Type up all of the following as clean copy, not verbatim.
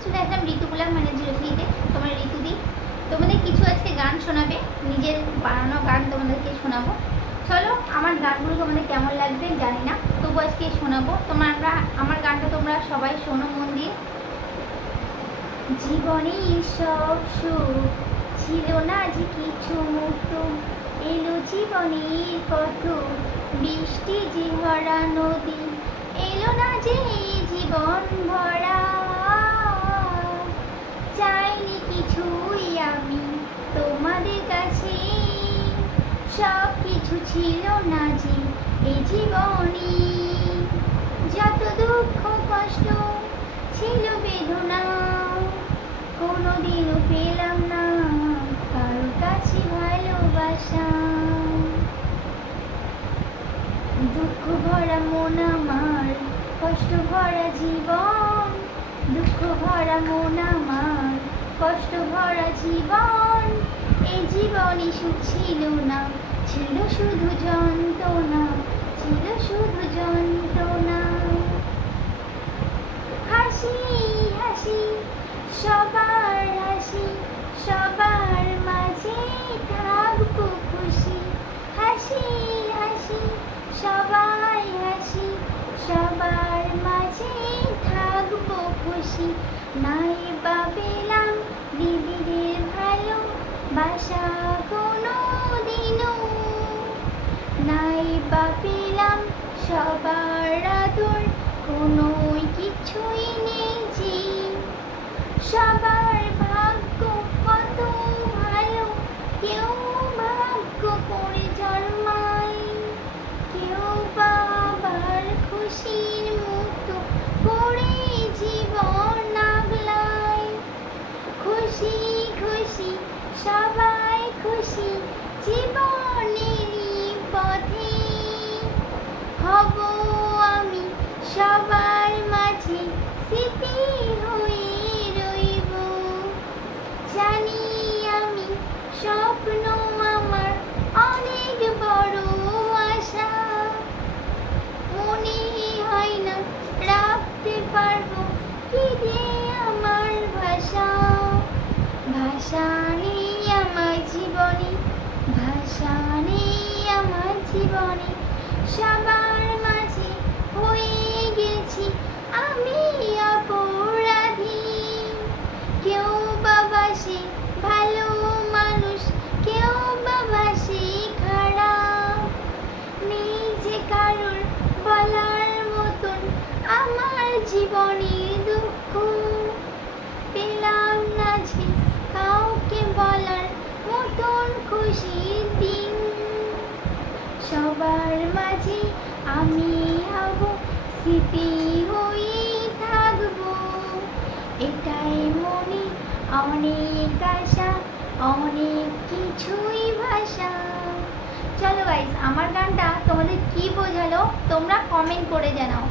চলে আসলাম ঋতুকুলা মানে জিরোথ্রিতে। তোমরা ঋতুদি তোমাদের কিছু আজকে গান শোনাবে, নিজের বানানো গান তোমাদেরকে শোনাবো। চলো, আমার গানগুলো তোমাদের কেমন লাগবে জানি না, তবু আজকে শোনাবো। তোমরা আমার গানটা তোমরা সবাই শোনো মন দিয়ে। জীবনে সব সুখ ছিল না যে কিছু মুক্ত, এলো জীবনের কত বৃষ্টি যে ভরা নদী, এলো না যে জীবন ভরা। চাইনি কিছুই আমি তোমাদের কাছে, সব কিছু ছিল না যে এই জীবনে। যত দুঃখ কষ্ট ছিল বেদনা, কোনোদিনও পেলাম না কারো কাছে ভালোবাসা। দুঃখ ভরা মন আমার, কষ্ট ভরা জীবন, দুঃখ ভরা মন আমার, কষ্ট ভরা জীবন। এই জীবনে সুখ ছিল না, ছিল শুধু যন্ত্রণা, ছিল শুধু যন্ত্রণা। হাসি হাসি সবার হাসি, সবার মাঝে থাকবো খুশি। হাসি হাসি সবাই হাসি, সবার মাঝে থাকবো খুশি। নাই বা পেলাম দিদিদের ভালোবাসা কোনো দিনও, নাই বা পেলাম সবার আদর, কোনো কিছুই নেই যে। সবার ভাগ্য কত ভালো, কেউ ভাগ্য করে জন্মায়, কেউ বা আবার খুশির মুক্ত করে জীবন আগলায়। খুশি খুশি সবাই খুশি, জীবনেরই পথে হব আমি সবার মাঝে স্মৃতি হয়ে রইব। জানি আমি স্বপ্ন আমার অনেক বড় আশা, মনে হয় না রাখতে পারবো কি দিয়ে আমার ভাষা। ভাষা নেই আমার জীবনে, ভাষা নেই আমার জীবনে, সবার মাঝে হয়ে গেছি আমি অপরাধী। কেউ বাবাসে ভালো মানুষ, কেউ বাবাসে খারাপ, নেই যে কারোর বলার মতন আমার জীবনের দুঃখ। পেলাম না যে কাউকে বলার মতন খুশির দিন, সবার মাঝে আমি হব স্মৃতি হয়ে থাকবো। এটাই মনে অনেক আশা, অনেক কিছুই ভাষা। চলো গাইস, আমার গানটা তোমাদের কি বোঝালো তোমরা কমেন্ট করে জানাও।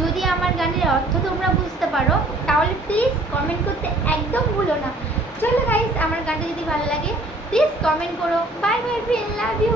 যদি আমার গানের অর্থ তোমরা বুঝতে পারো তাহলে প্লিজ কমেন্ট করতে একদম ভুলো না। চলো গাইস, আমার গানটা যদি ভালো লাগে প্লিজ কমেন্ট করো। Bye bye friend, love you.